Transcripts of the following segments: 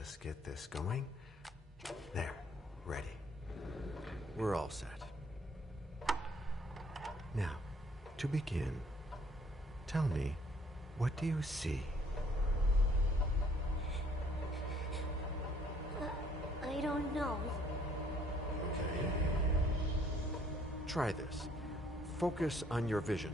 us get this going. There, ready. We're all set. Now, to begin, tell me, what do you see? I don't know. Okay. Try this. Focus on your vision.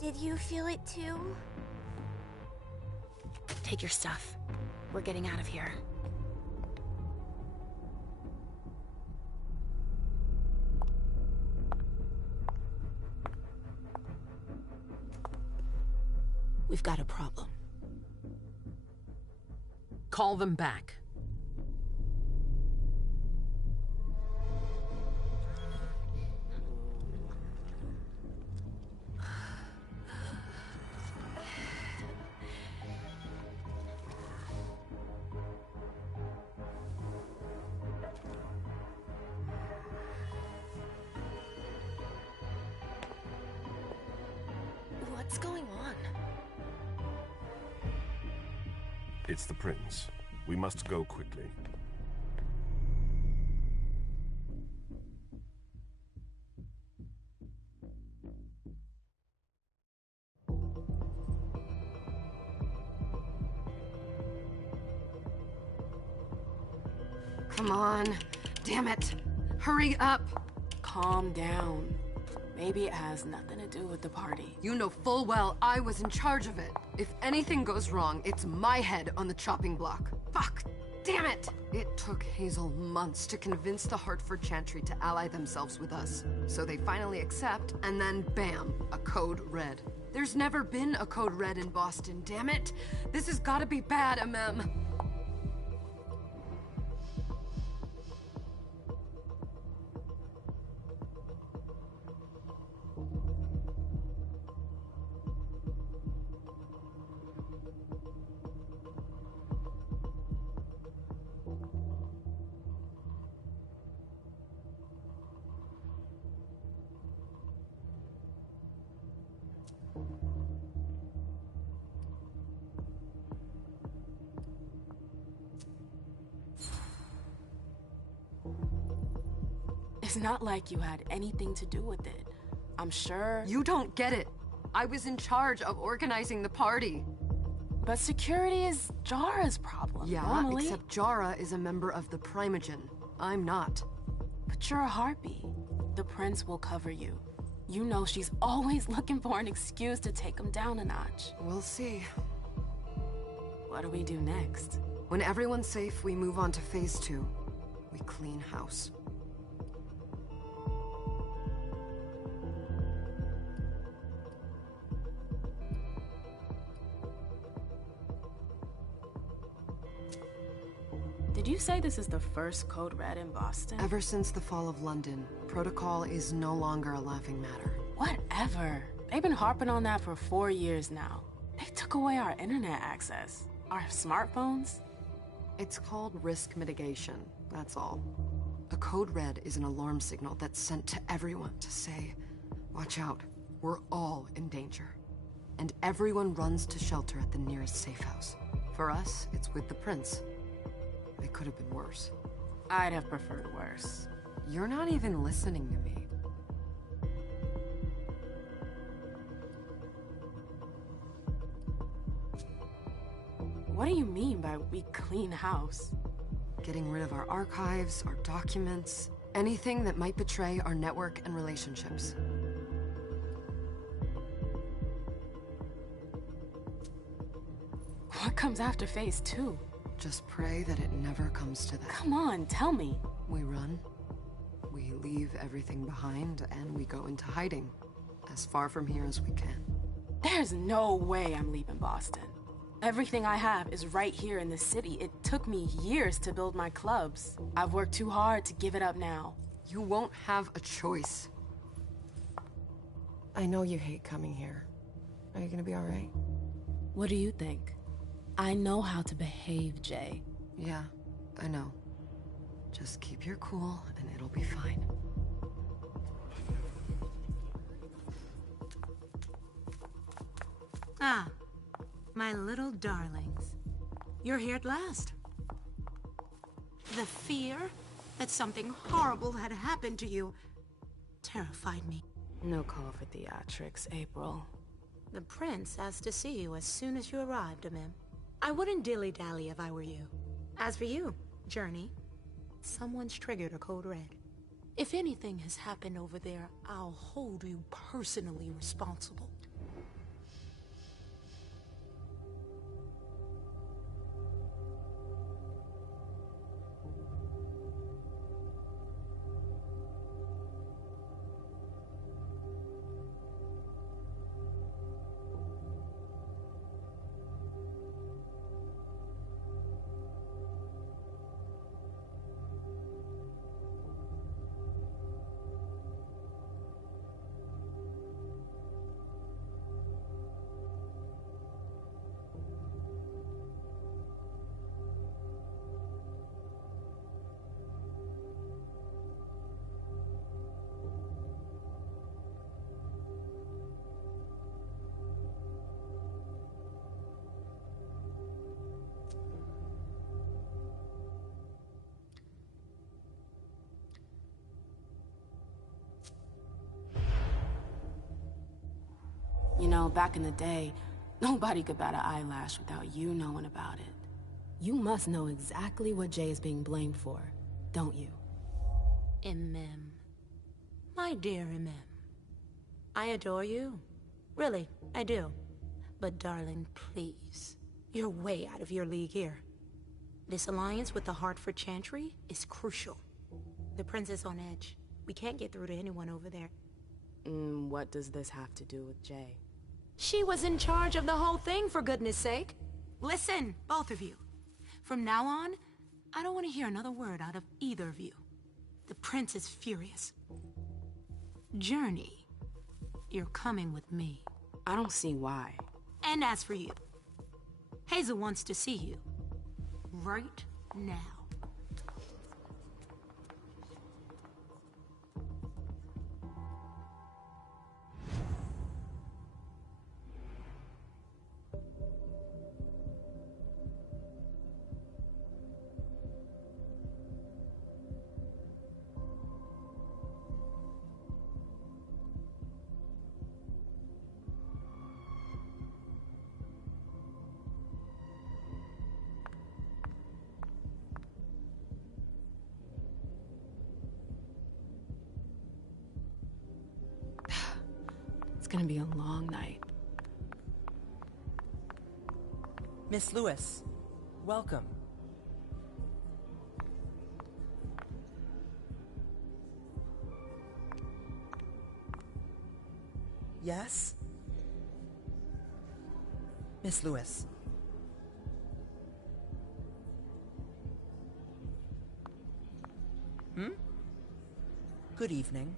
Did you feel it too? Take your stuff. We're getting out of here. We've got a problem. Call them back. What's going on? It's the prince. We must go quickly. Come on. Damn it. Hurry up. Calm down. Maybe it has nothing to do with the party. You know full well I was in charge of it. If anything goes wrong, it's my head on the chopping block. Fuck! Damn it! It took Hazel months to convince the Hartford Chantry to ally themselves with us. So they finally accept, and then bam, a code red. There's never been a code red in Boston, damn it! This has gotta be bad, MM. It's not like you had anything to do with it. I'm sure... You don't get it. I was in charge of organizing the party. But security is Jara's problem, Yeah, normally. except Jara is a member of the Primogen. I'm not. But you're a harpy. The prince will cover you. You know she's always looking for an excuse to take him down a notch. We'll see. What do we do next? When everyone's safe, we move on to phase 2. We clean house. Did you say this is the first code red in Boston? Ever since the fall of London, protocol is no longer a laughing matter. Whatever. They've been harping on that for 4 years now. They took away our internet access. Our smartphones. It's called risk mitigation, that's all. A code red is an alarm signal that's sent to everyone to say, watch out, we're all in danger. And everyone runs to shelter at the nearest safe house. For us, it's with the prince. It could have been worse. I'd have preferred worse. You're not even listening to me. What do you mean by we clean house? Getting rid of our archives, our documents, anything that might betray our network and relationships. What comes after phase 2? Just pray that it never comes to that. Come on, tell me. We run, we leave everything behind, and we go into hiding. As far from here as we can. There's no way I'm leaving Boston. Everything I have is right here in the city. It took me years to build my clubs. I've worked too hard to give it up now. You won't have a choice. I know you hate coming here. Are you gonna be alright? What do you think? I know how to behave, Jay. Yeah, I know. Just keep your cool and it'll be fine. Ah, my little darlings. You're here at last. The fear that something horrible had happened to you terrified me. No call for theatrics, April. The prince asked to see you as soon as you arrived, Mim. I wouldn't dilly-dally if I were you. As for you, Journey, someone's triggered a code red. If anything has happened over there, I'll hold you personally responsible. You know, back in the day, nobody could bat an eyelash without you knowing about it. You must know exactly what Jay is being blamed for, don't you? Mim. My dear Mim. I adore you. Really, I do. But darling, please. You're way out of your league here. This alliance with the Hartford Chantry is crucial. The prince is on edge. We can't get through to anyone over there. What does this have to do with Jay? She was in charge of the whole thing, for goodness sake. Listen, both of you. From now on, I don't want to hear another word out of either of you. The prince is furious. Journey, you're coming with me. I don't see why. And as for you, Hazel wants to see you. Right now. It's gonna be a long night. Miss Lewis, welcome. Yes? Miss Lewis. Good evening.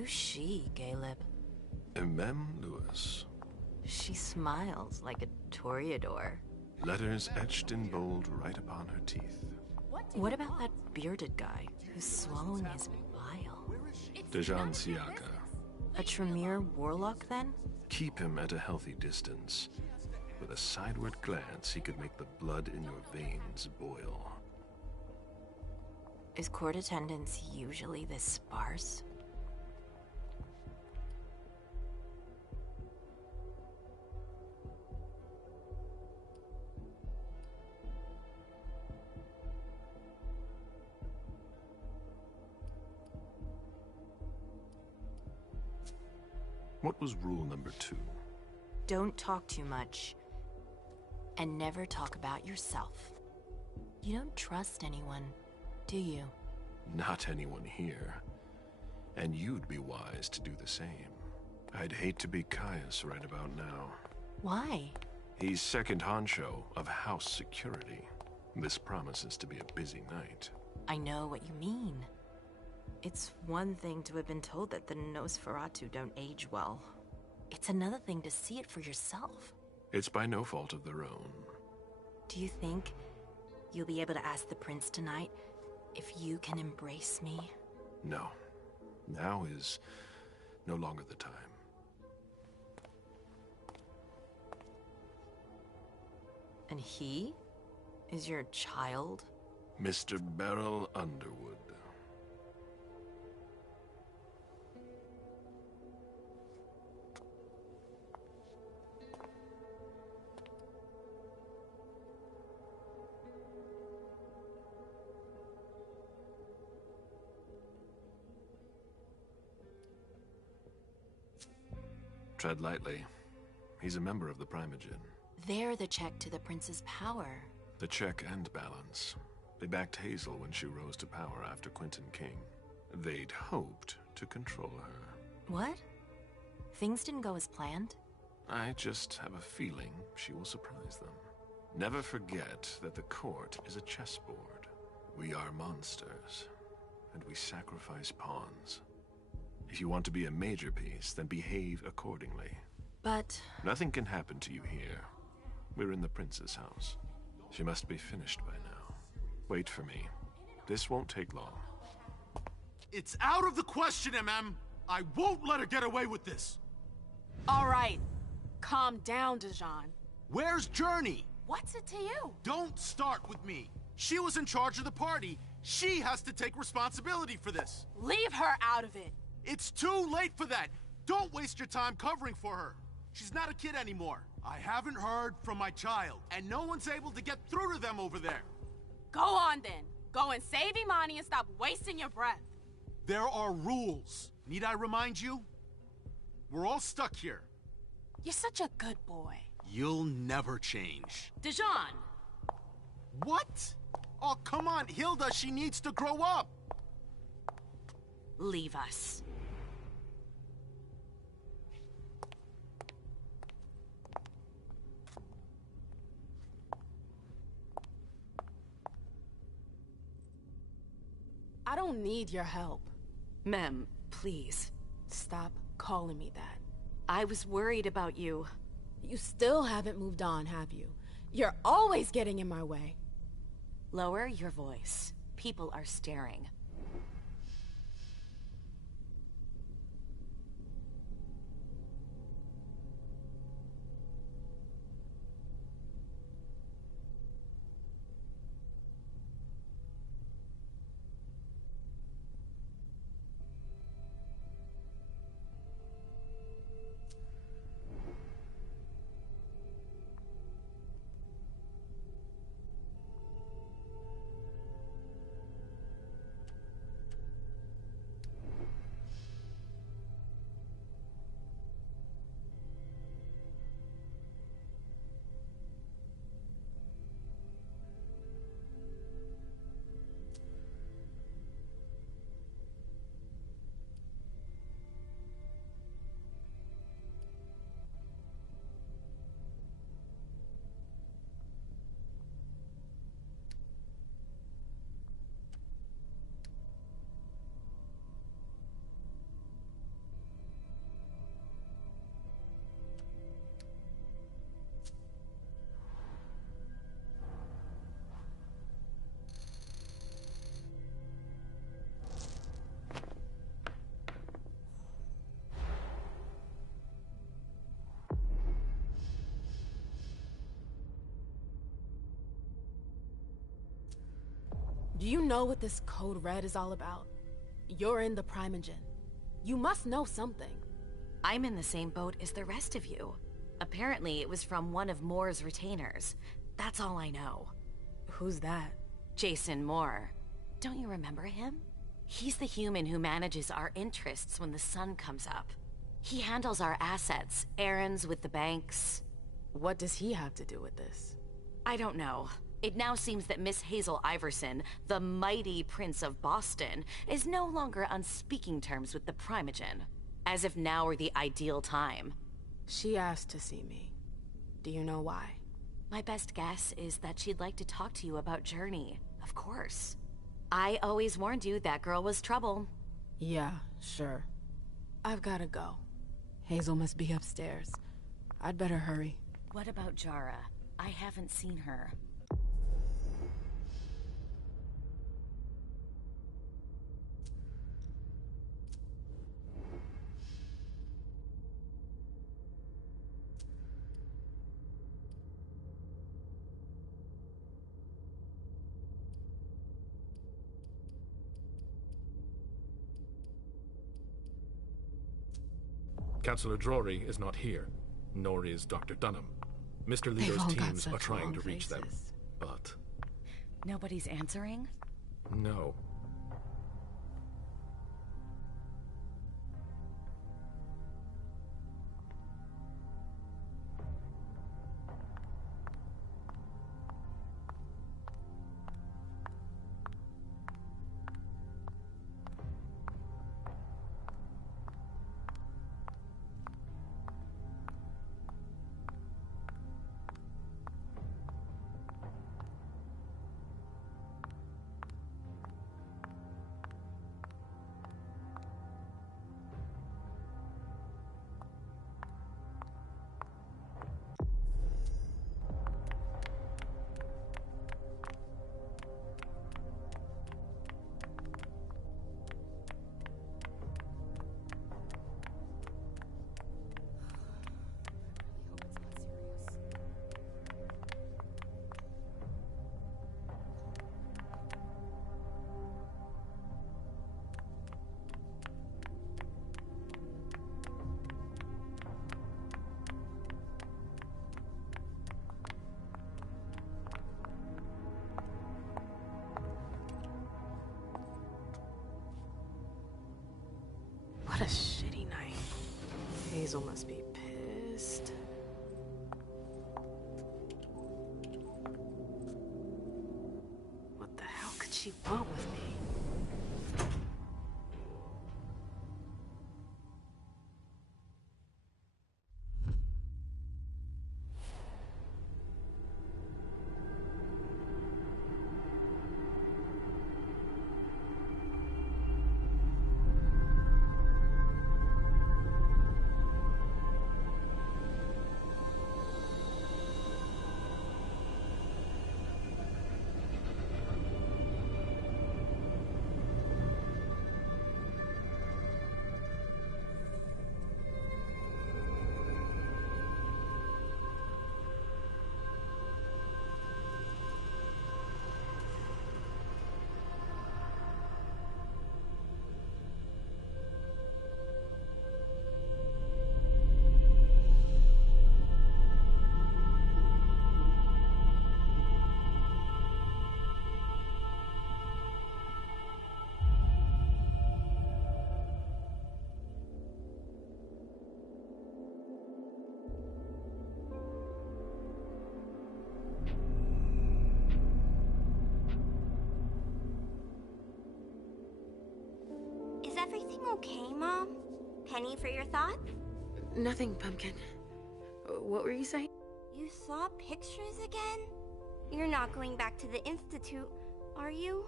Who's she, Caleb? Emem Lewis. She smiles like a toreador. Letters etched in bold right upon her teeth. What about that bearded guy who's swallowing his bile? Dejan Siaka. A Tremere warlock, then? Keep him at a healthy distance. With a sideward glance, he could make the blood in your veins boil. Is court attendance usually this sparse? What was rule number 2? Don't talk too much. And never talk about yourself. You don't trust anyone, do you? Not anyone here. And you'd be wise to do the same. I'd hate to be Caius right about now. Why? He's second honcho of house security. This promises to be a busy night. I know what you mean. It's one thing to have been told that the Nosferatu don't age well. It's another thing to see it for yourself. It's by no fault of their own. Do you think you'll be able to ask the prince tonight if you can embrace me? No. Now is no longer the time. And he is your child? Mr. Beryl Underwood. Tread lightly. He's a member of the Primogen. They're the check to the prince's power. The check and balance. They backed Hazel when she rose to power after Quentin King. They'd hoped to control her. What? Things didn't go as planned? I just have a feeling she will surprise them. Never forget that the court is a chessboard. We are monsters, and we sacrifice pawns. If you want to be a major piece, then behave accordingly. But... Nothing can happen to you here. We're in the prince's house. She must be finished by now. Wait for me. This won't take long. It's out of the question, MM! I won't let her get away with this! All right. Calm down, Dejan. Where's Journey? What's it to you? Don't start with me. She was in charge of the party. She has to take responsibility for this. Leave her out of it. It's too late for that. Don't waste your time covering for her. She's not a kid anymore. I haven't heard from my child, and no one's able to get through to them over there. Go on then. Go and save Imani and stop wasting your breath. There are rules. Need I remind you? We're all stuck here. You're such a good boy. You'll never change. Dejan! What? Oh, come on, Hilda, she needs to grow up. Leave us. I don't need your help. Mem, please. Stop calling me that. I was worried about you. You still haven't moved on, have you? You're always getting in my way. Lower your voice. People are staring. Do you know what this Code Red is all about? You're in the Primogen. You must know something. I'm in the same boat as the rest of you. Apparently, it was from one of Moore's retainers. That's all I know. Who's that? Jason Moore. Don't you remember him? He's the human who manages our interests when the sun comes up. He handles our assets, errands with the banks. What does he have to do with this? I don't know. It now seems that Miss Hazel Iverson, the mighty Prince of Boston, is no longer on speaking terms with the Primogen. As if now were the ideal time. She asked to see me. Do you know why? My best guess is that she'd like to talk to you about Journey, of course. I always warned you that girl was trouble. Yeah, sure. I've gotta go. Hazel must be upstairs. I'd better hurry. What about Jara? I haven't seen her. Councillor Drury is not here, nor is Dr. Dunham. Mr. They've Leo's all got teams are such trying long to reach them, faces. but Nobody's answering? no. What a shitty night. Hazel must be pissed. What the hell could she want with me? Is everything okay, Mom? Penny for your thoughts? Nothing, Pumpkin. What were you saying? You saw pictures again? You're not going back to the Institute, are you?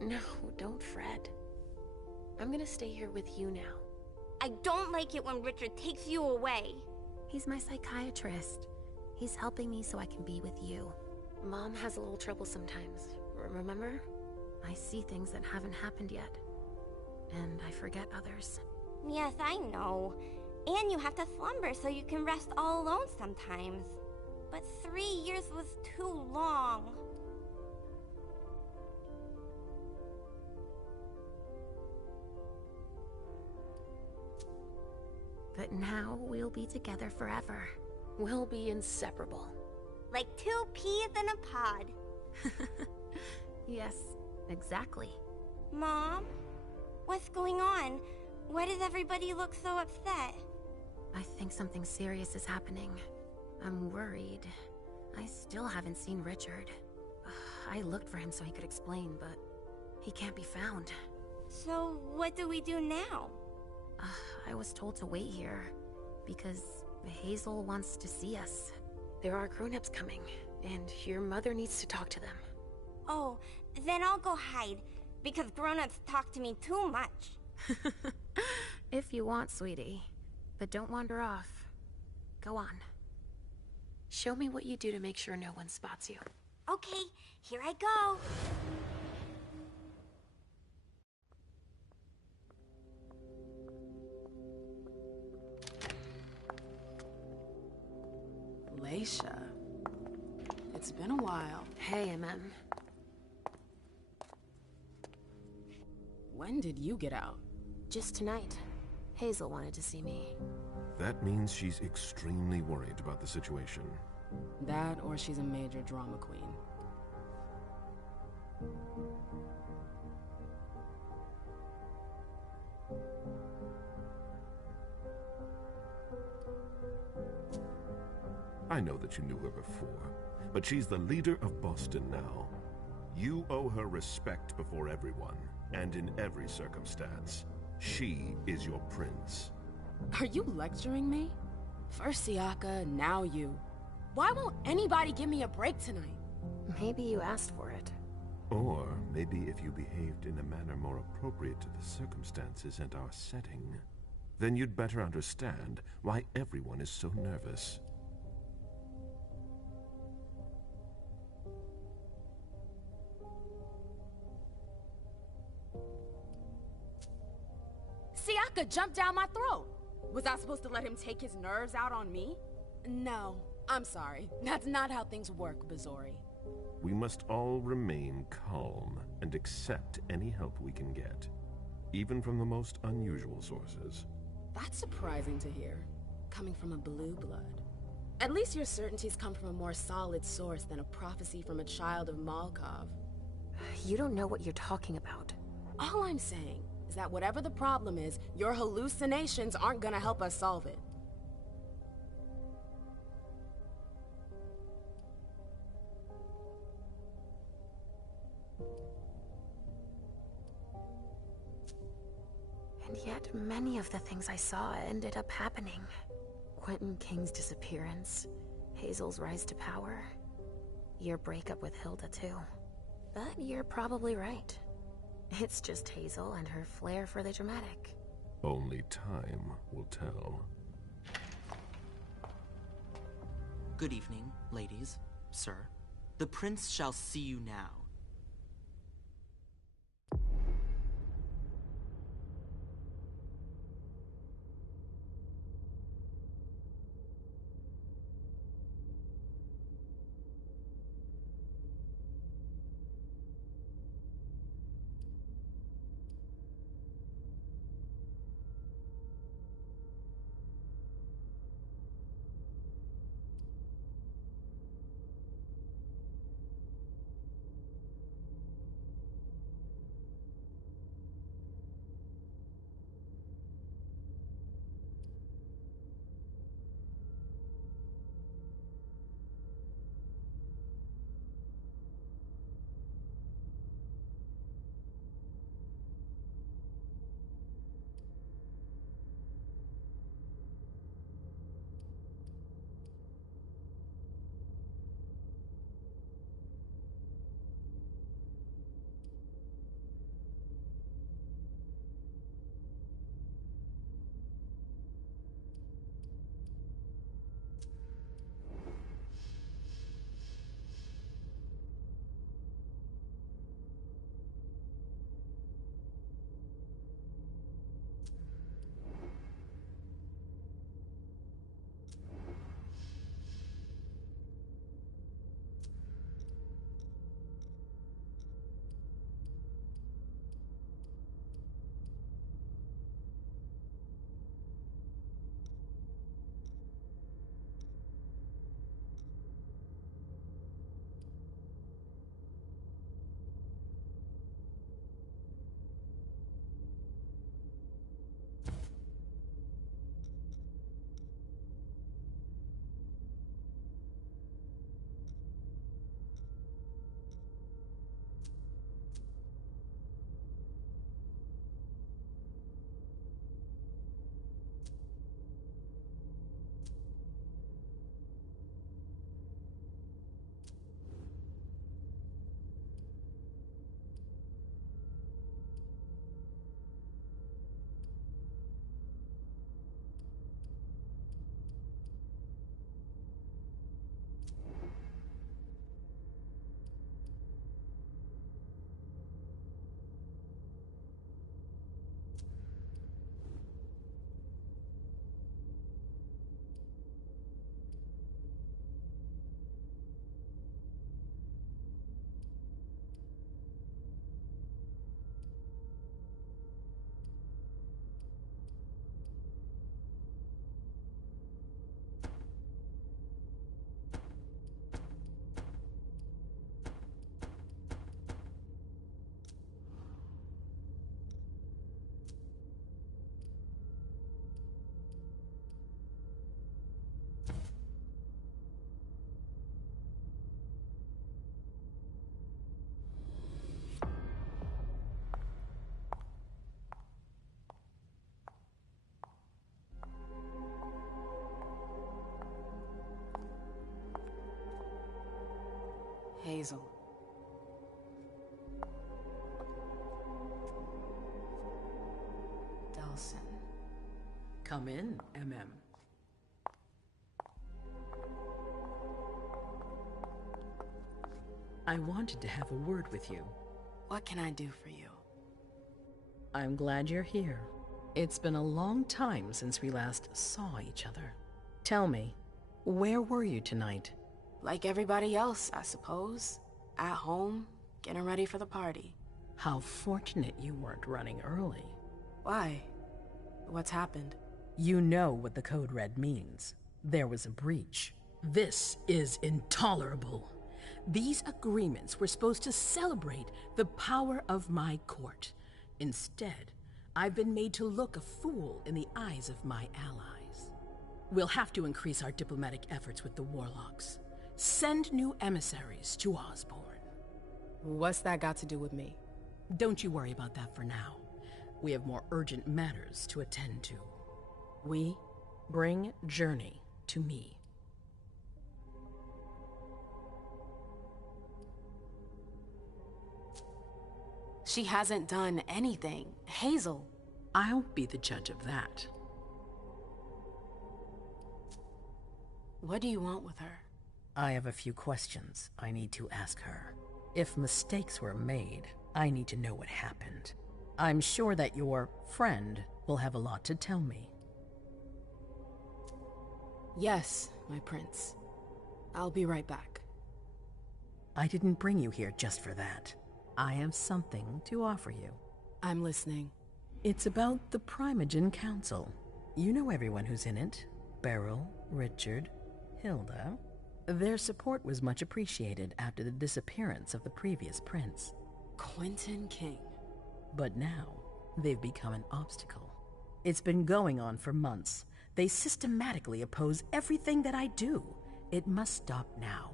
No, don't fret. I'm gonna stay here with you now. I don't like it when Richard takes you away. He's my psychiatrist. He's helping me so I can be with you. Mom has a little trouble sometimes, remember? I see things that haven't happened yet. And I forget others. Yes, I know. And you have to slumber so you can rest all alone sometimes. But 3 years was too long. But now we'll be together forever. We'll be inseparable. Like two peas in a pod. Yes, exactly. Mom? What's going on? Why does everybody look so upset? I think something serious is happening. I'm worried. I still haven't seen Richard. I looked for him so he could explain, but he can't be found. So, what do we do now? I was told to wait here, because Hazel wants to see us. There are grown-ups coming, and your mother needs to talk to them. Oh, then I'll go hide, because grown-ups talk to me too much. If you want, sweetie. But don't wander off. Go on. Show me what you do to make sure no one spots you. Okay, here I go. Leisha. It's been a while. Hey, MM. When did you get out? Just tonight. Hazel wanted to see me. That means she's extremely worried about the situation. That, or she's a major drama queen. I know that you knew her before, but she's the leader of Boston now. You owe her respect before everyone, and in every circumstance. She is your prince. Are you lecturing me? First Siaka, now you. Why won't anybody give me a break tonight? Maybe you asked for it. Or maybe if you behaved in a manner more appropriate to the circumstances and our setting, then you'd better understand why everyone is so nervous. Siaka jumped down my throat. Was I supposed to let him take his nerves out on me? No, I'm sorry. That's not how things work, Bazori. We must all remain calm and accept any help we can get, even from the most unusual sources. That's surprising to hear, coming from a bloOd. At least your certainties come from a more solid source than a prophecy from a child of Malkov. You don't know what you're talking about. All I'm saying is that whatever the problem is, your hallucinations aren't gonna help us solve it. And yet, many of the things I saw ended up happening. Quentin King's disappearance, Hazel's rise to power, your breakup with Hilda too. But you're probably right. It's just Hazel and her flair for the dramatic. Only time will tell. Good evening, ladies, sir. The prince shall see you now. Hazel. Delsin. Come in, MM. I wanted to have a word with you. What can I do for you? I'm glad you're here. It's been a long time since we last saw each other. Tell me, where were you tonight? Like everybody else, I suppose. At home, getting ready for the party. How fortunate you weren't running early. Why? What's happened? You know what the Code Red means. There was a breach. This is intolerable. These agreements were supposed to celebrate the power of my court. Instead, I've been made to look a fool in the eyes of my allies. We'll have to increase our diplomatic efforts with the Warlocks. Send new emissaries to Osborn. What's that got to do with me? Don't you worry about that for now. We have more urgent matters to attend to. We bring Journey to me. She hasn't done anything. Hazel. I'll be the judge of that. What do you want with her? I have a few questions I need to ask her. If mistakes were made, I need to know what happened. I'm sure that your friend will have a lot to tell me. Yes, my prince. I'll be right back. I didn't bring you here just for that. I have something to offer you. I'm listening. It's about the Primogen Council. You know everyone who's in it. Beryl, Richard, Hilda. Their support was much appreciated after the disappearance of the previous prince. Quentin King. But now, they've become an obstacle. It's been going on for months. They systematically oppose everything that I do. It must stop now.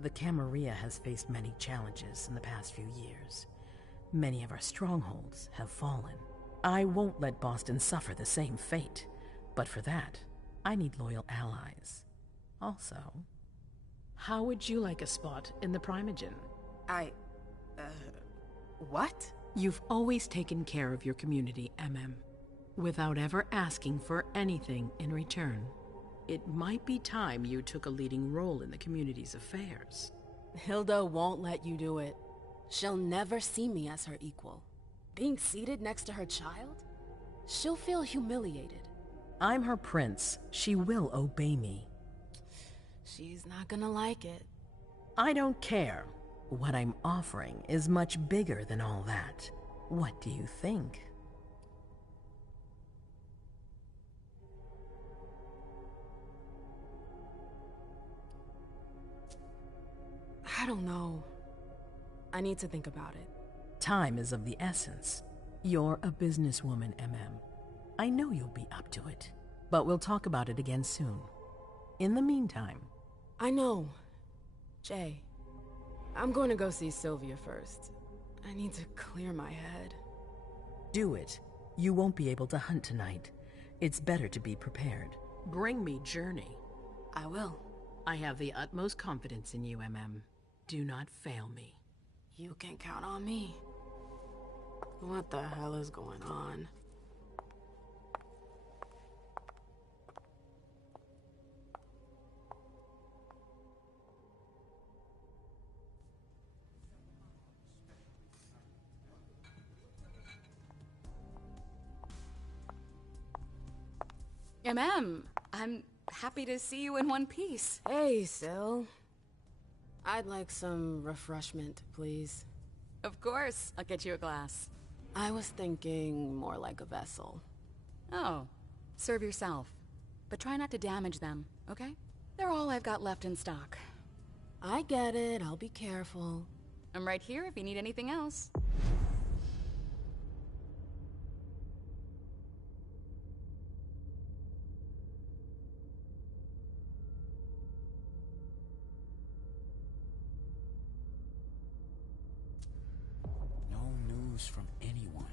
The Camarilla has faced many challenges in the past few years. Many of our strongholds have fallen. I won't let Boston suffer the same fate, but for that, I need loyal allies. Also, how would you like a spot in the Primogen? What? You've always taken care of your community, without ever asking for anything in return. It might be time you took a leading role in the community's affairs. Hilda won't let you do it. She'll never see me as her equal. Being seated next to her child? She'll feel humiliated. I'm her prince. She will obey me. She's not gonna like it. I don't care. What I'm offering is much bigger than all that. What do you think? I don't know. I need to think about it. Time is of the essence. You're a businesswoman, I know you'll be up to it. But we'll talk about it again soon. In the meantime... I know. Jay, I'm going to go see Sylvia first. I need to clear my head. Do it. You won't be able to hunt tonight. It's better to be prepared. Bring me Journey. I will. I have the utmost confidence in you, Do not fail me. You can count on me. What the hell is going on? I'm happy to see you in one piece. Hey, Syl. I'd like some refreshment, please. Of course, I'll get you a glass. I was thinking more like a vessel. Oh, serve yourself. But try not to damage them, okay? They're all I've got left in stock. I get it, I'll be careful. I'm right here if you need anything else. news from anyone.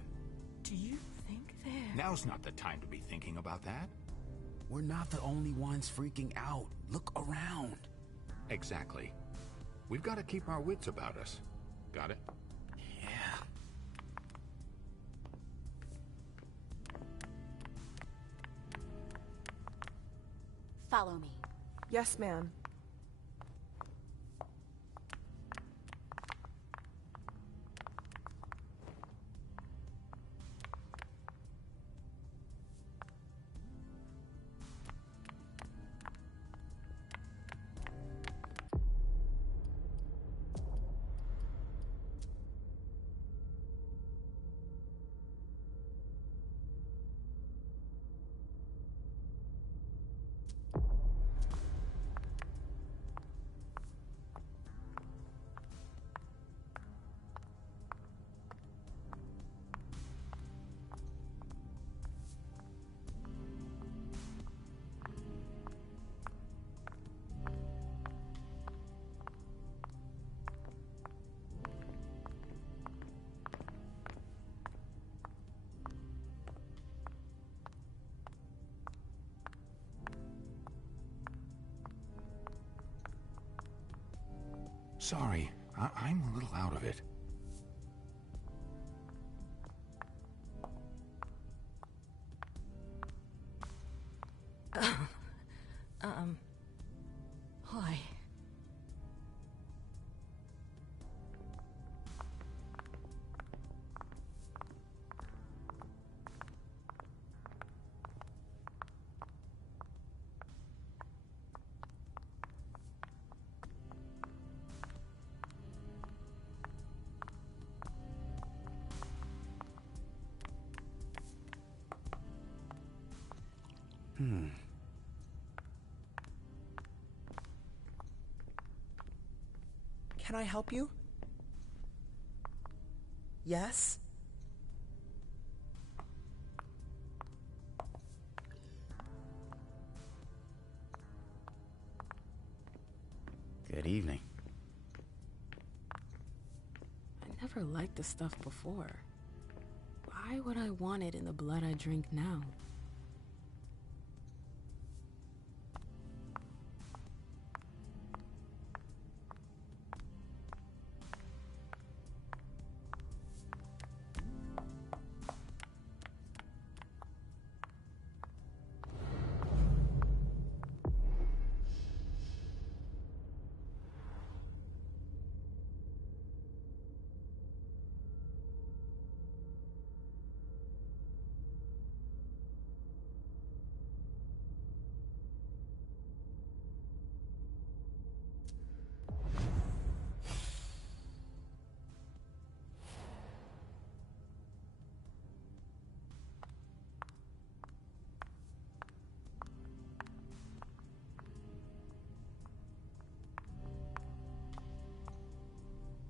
Do you think they're... Now's not the time to be thinking about that. We're not the only ones freaking out. Look around. Exactly. We've got to keep our wits about us. Got it? Yeah. Follow me. Yes, ma'am. Sorry, I'm a little out of it. Hi. Can I help you? Yes? Good evening. I never liked this stuff before. Why would I want it in the blood I drink now?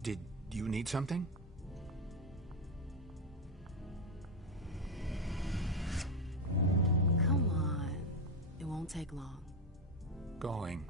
Did you need something? Come on. It won't take long. Going.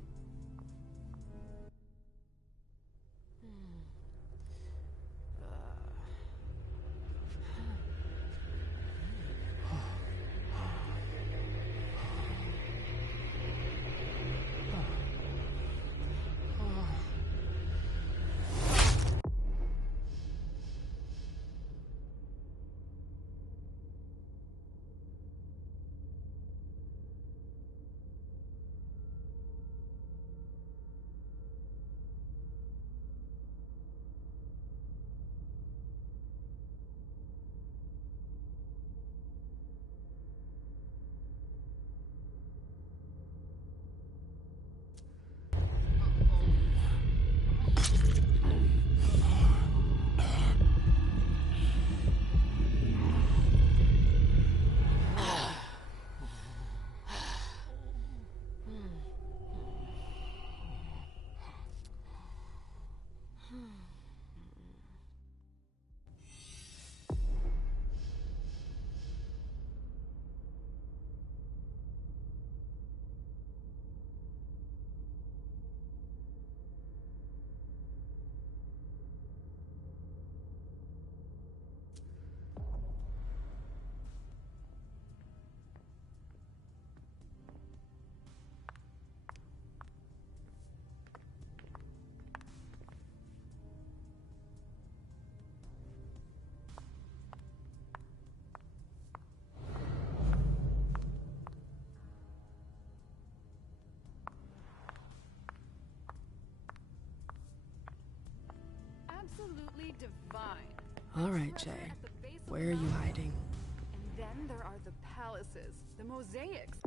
absolutely divine. All right, Jay. Where are you hiding? And then there are the palaces, the mosaics.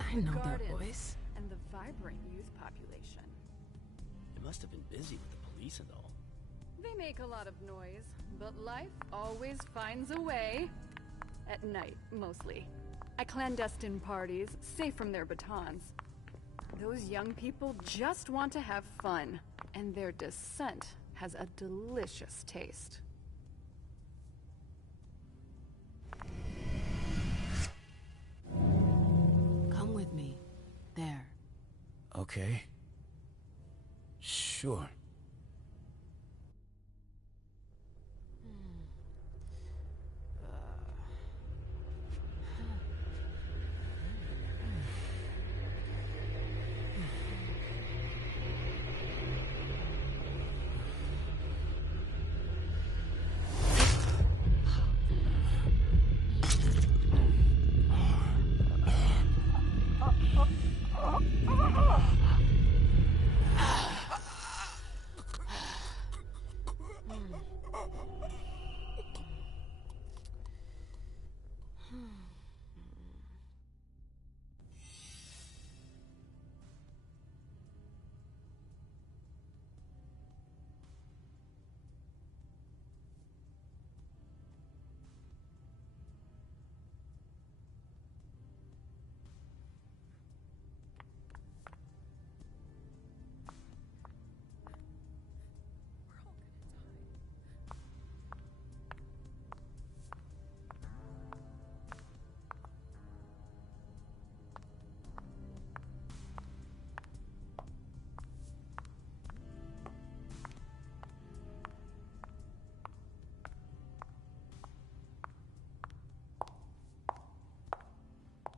I know that Gardens, voice. and the vibrant youth population. It must have been busy with the police and all. They make a lot of noise, but life always finds a way. At night, mostly. At clandestine parties, safe from their batons. Those young people just want to have fun, and their descent has a delicious taste. Come with me. There. Okay. Sure.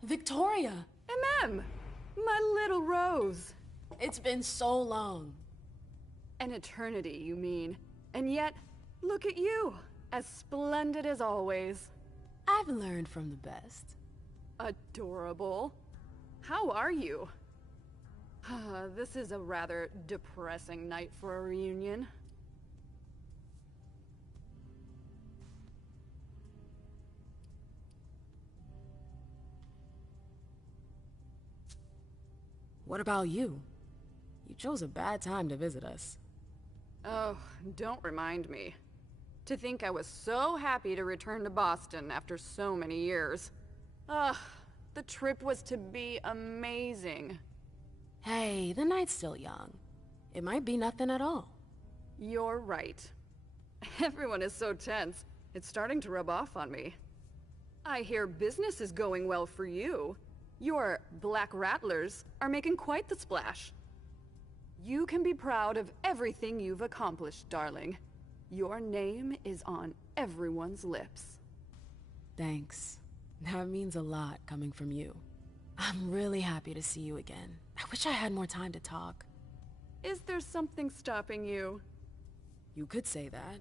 Victoria! My little Rose! It's been so long. An eternity, you mean. And yet, look at you! As splendid as always. I've learned from the best. Adorable. How are you? This is a rather depressing night for a reunion. What about you? You chose a bad time to visit us. Oh, don't remind me. To think I was so happy to return to Boston after so many years. Ugh, the trip was to be amazing. Hey, the night's still young. It might be nothing at all. You're right. Everyone is so tense. It's starting to rub off on me. I hear business is going well for you. Your Black Rattlers are making quite the splash. You can be proud of everything you've accomplished, darling. Your name is on everyone's lips. Thanks. That means a lot coming from you. I'm really happy to see you again. I wish I had more time to talk. Is there something stopping you? You could say that.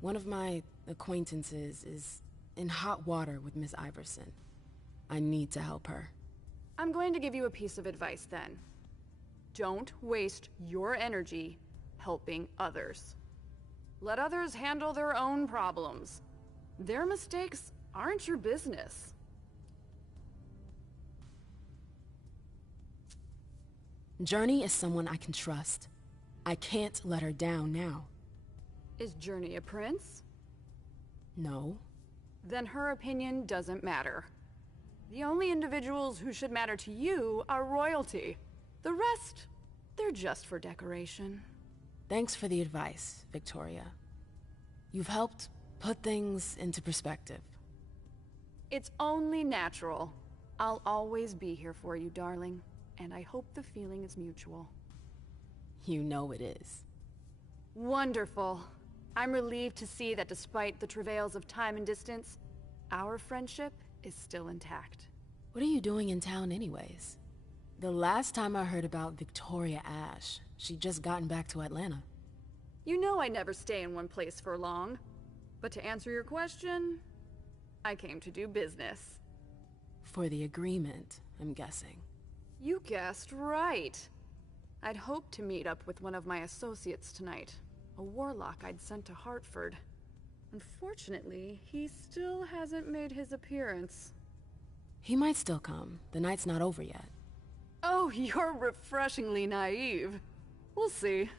One of my acquaintances is in hot water with Miss Iverson. I need to help her. I'm going to give you a piece of advice then. Don't waste your energy helping others. Let others handle their own problems. Their mistakes aren't your business. Journey is someone I can trust. I can't let her down now. Is Journey a prince? No. Then her opinion doesn't matter. The only individuals who should matter to you are royalty. The rest, they're just for decoration. Thanks for the advice, Victoria. You've helped put things into perspective. It's only natural. I'll always be here for you, darling. And I hope the feeling is mutual. You know it is. Wonderful. I'm relieved to see that despite the travails of time and distance, our friendship is still intact. What are you doing in town anyways? The last time I heard about Victoria Ash, she'd just gotten back to Atlanta. You know I never stay in one place for long. But to answer your question, I came to do business. For the agreement, I'm guessing. You guessed right. I'd hoped to meet up with one of my associates tonight, a warlock I'd sent to Hartford. Unfortunately, he still hasn't made his appearance. He might still come. The night's not over yet. Oh, you're refreshingly naive. We'll see.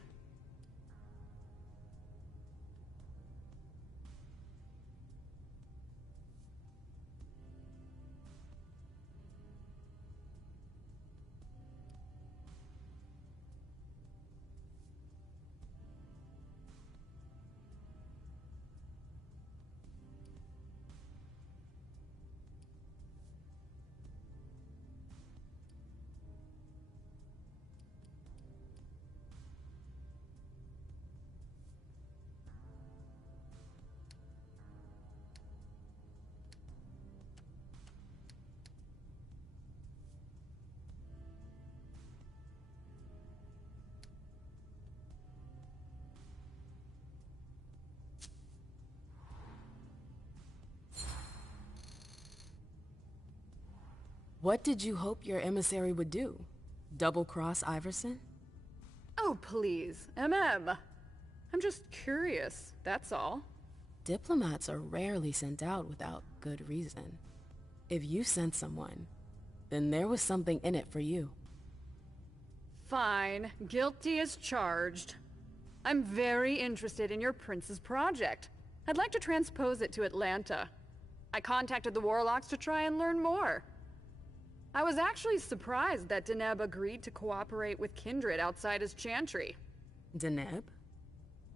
What did you hope your emissary would do? Double-cross Iverson? Oh, please, MM. I'm just curious, that's all. Diplomats are rarely sent out without good reason. If you sent someone, then there was something in it for you. Fine, guilty as charged. I'm very interested in your prince's project. I'd like to transpose it to Atlanta. I contacted the Warlocks to try and learn more. I was actually surprised that Deneb agreed to cooperate with Kindred outside his chantry. Deneb?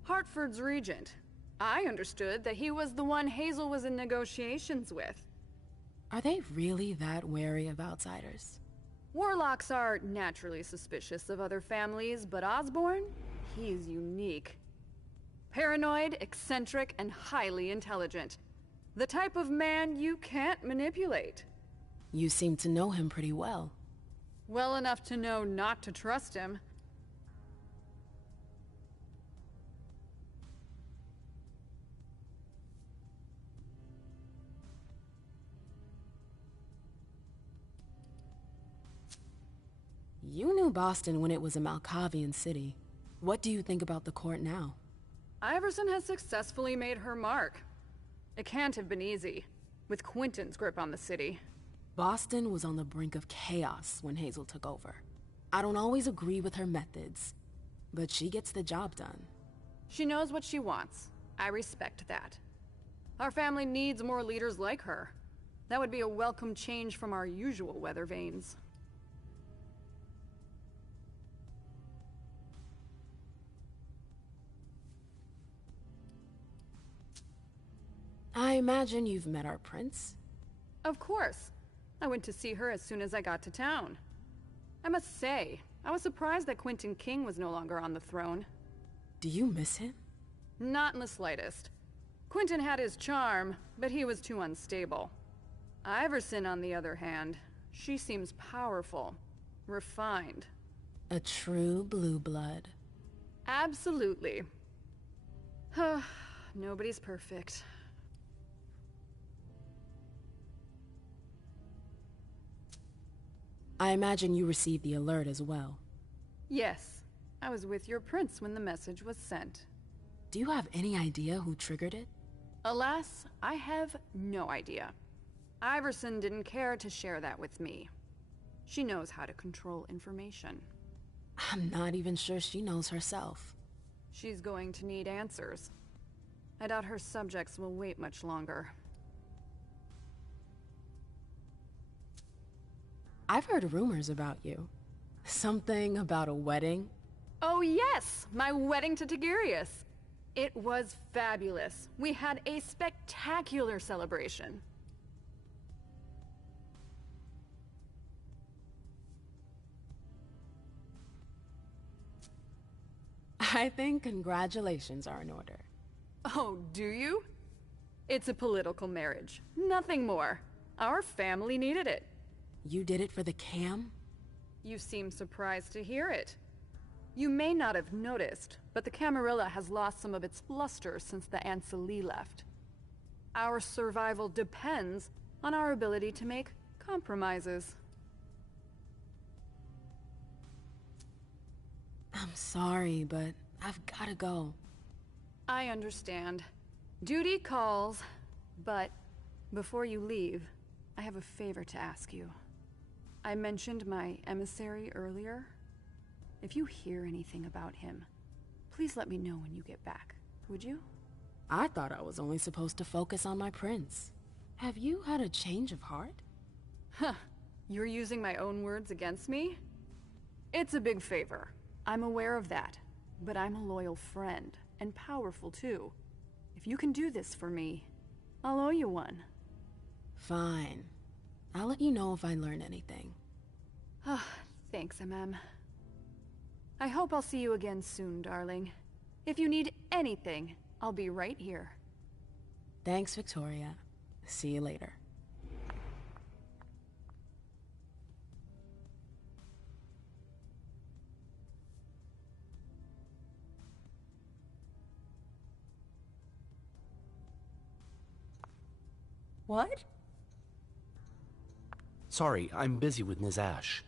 Hartford's regent. I understood that he was the one Hazel was in negotiations with. Are they really that wary of outsiders? Warlocks are naturally suspicious of other families, but Osborne? He's unique. Paranoid, eccentric, and highly intelligent. The type of man you can't manipulate. You seem to know him pretty well. Well enough to know not to trust him. You knew Boston when it was a Malkavian city. What do you think about the court now? Iverson has successfully made her mark. It can't have been easy, with Quentin's grip on the city. Boston was on the brink of chaos when Hazel took over. I don't always agree with her methods, but she gets the job done. She knows what she wants. I respect that. Our family needs more leaders like her. That would be a welcome change from our usual weather vanes. I imagine you've met our prince? Of course. I went to see her as soon as I got to town. I must say, I was surprised that Quentin King was no longer on the throne. Do you miss him? Not in the slightest. Quentin had his charm, but he was too unstable. Iverson, on the other hand, she seems powerful, refined. A true blue blood. Absolutely. Nobody's perfect. I imagine you received the alert as well. Yes. I was with your prince when the message was sent. Do you have any idea who triggered it? Alas, I have no idea. Iverson didn't care to share that with me. She knows how to control information. I'm not even sure she knows herself. She's going to need answers. I doubt her subjects will wait much longer. I've heard rumors about you. Something about a wedding? Oh yes! My wedding to Tigurius! It was fabulous. We had a spectacular celebration. I think congratulations are in order. Oh, do you? It's a political marriage. Nothing more. Our family needed it. You did it for the cam? You seem surprised to hear it. You may not have noticed, but the Camarilla has lost some of its luster since the Ancili left. Our survival depends on our ability to make compromises. I'm sorry, but I've gotta go. I understand. Duty calls, but before you leave, I have a favor to ask you. I mentioned my emissary earlier. If you hear anything about him, please let me know when you get back, would you? I thought I was only supposed to focus on my prince. Have you had a change of heart? Huh. You're using my own words against me? It's a big favor. I'm aware of that. But I'm a loyal friend, and powerful too. If you can do this for me, I'll owe you one. Fine. I'll let you know if I learn anything. Thanks, MM. I hope I'll see you again soon, darling. If you need anything, I'll be right here. Thanks, Victoria. See you later. What? Sorry, I'm busy with Ms. Ash.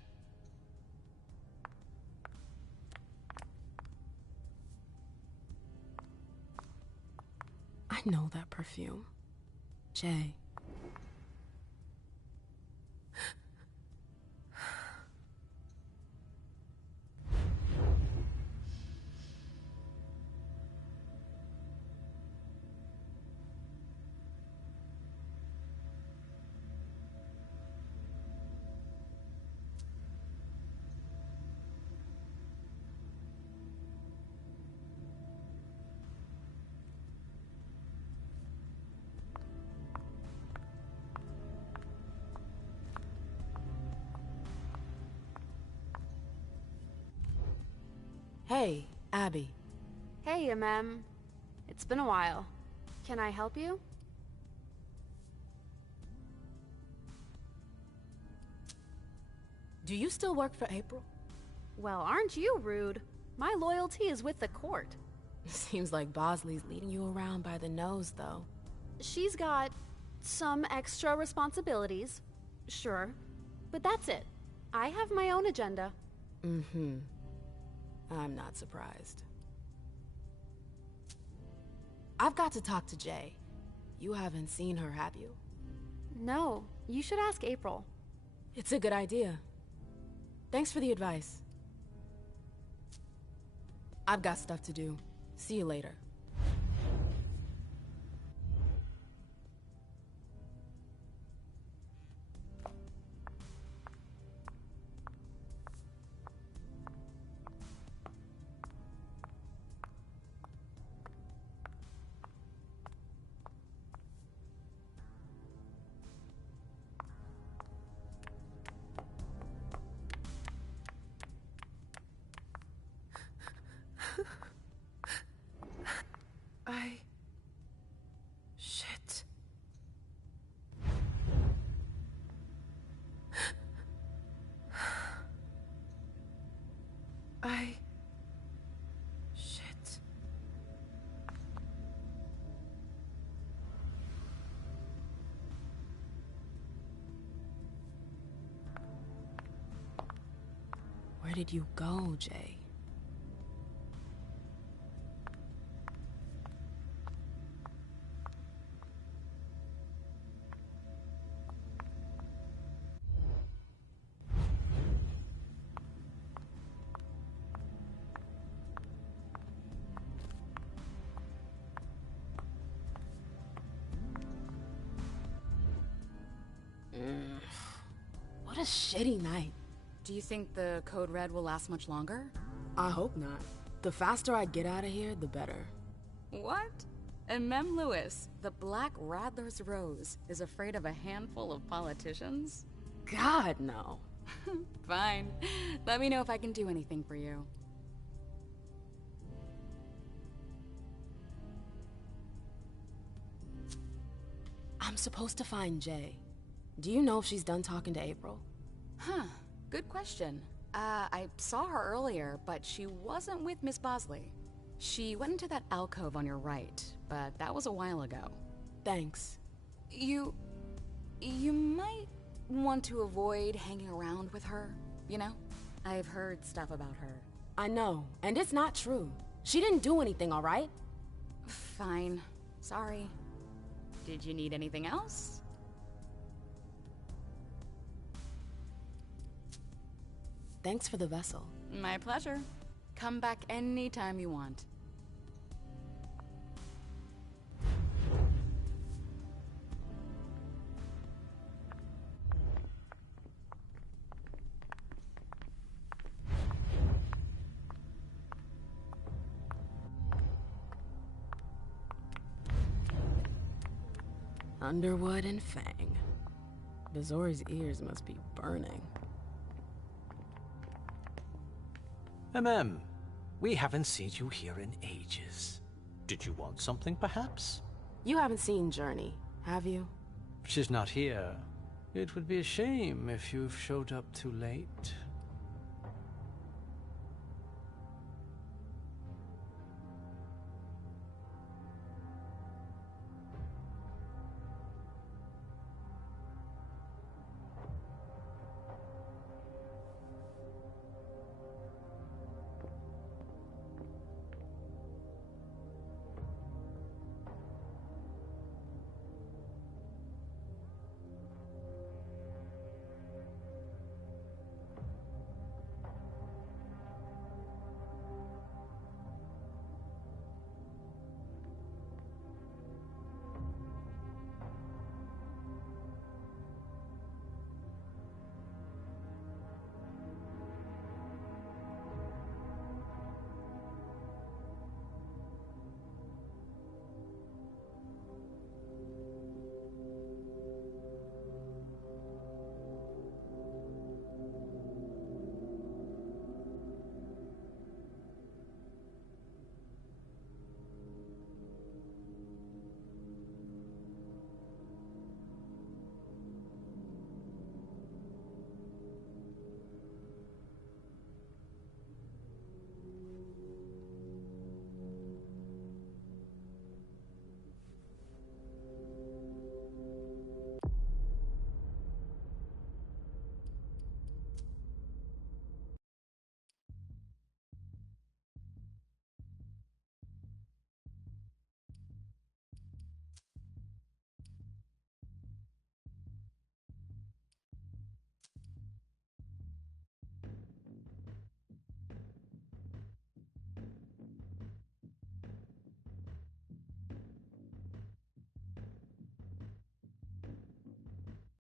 I know that perfume. Jay. Hey, Abby. Hey, MM. It's been a while. Can I help you? Do you still work for April? Well, aren't you rude? My loyalty is with the court. Seems like Bosley's leading you around by the nose, though. She's got some extra responsibilities, sure. But that's it. I have my own agenda. Mm-hmm. I'm not surprised. I've got to talk to Jay. You haven't seen her, have you? No, you should ask April. It's a good idea. Thanks for the advice. I've got stuff to do. See you later. Shit. Shit. Where did you go, Jay? What a shitty night. Do you think the Code Red will last much longer? I hope not. The faster I get out of here, the better. What? And Mem Lewis, the Black Rattler's Rose, is afraid of a handful of politicians? God, no. Fine. Let me know if I can do anything for you. I'm supposed to find Jay. Do you know if she's done talking to April? Huh. Good question. I saw her earlier, but she wasn't with Miss Bosley. She went into that alcove on your right, but that was a while ago. Thanks. You might want to avoid hanging around with her, you know? I've heard stuff about her. I know, and it's not true. She didn't do anything, all right? Fine. Sorry. Did you need anything else? Thanks for the vessel. My pleasure. Come back anytime you want. Underwood and Fang. Bazori's ears must be burning. We haven't seen you here in ages. Did you want something, perhaps? You haven't seen Journey, have you? She's not here. It would be a shame if you've showed up too late.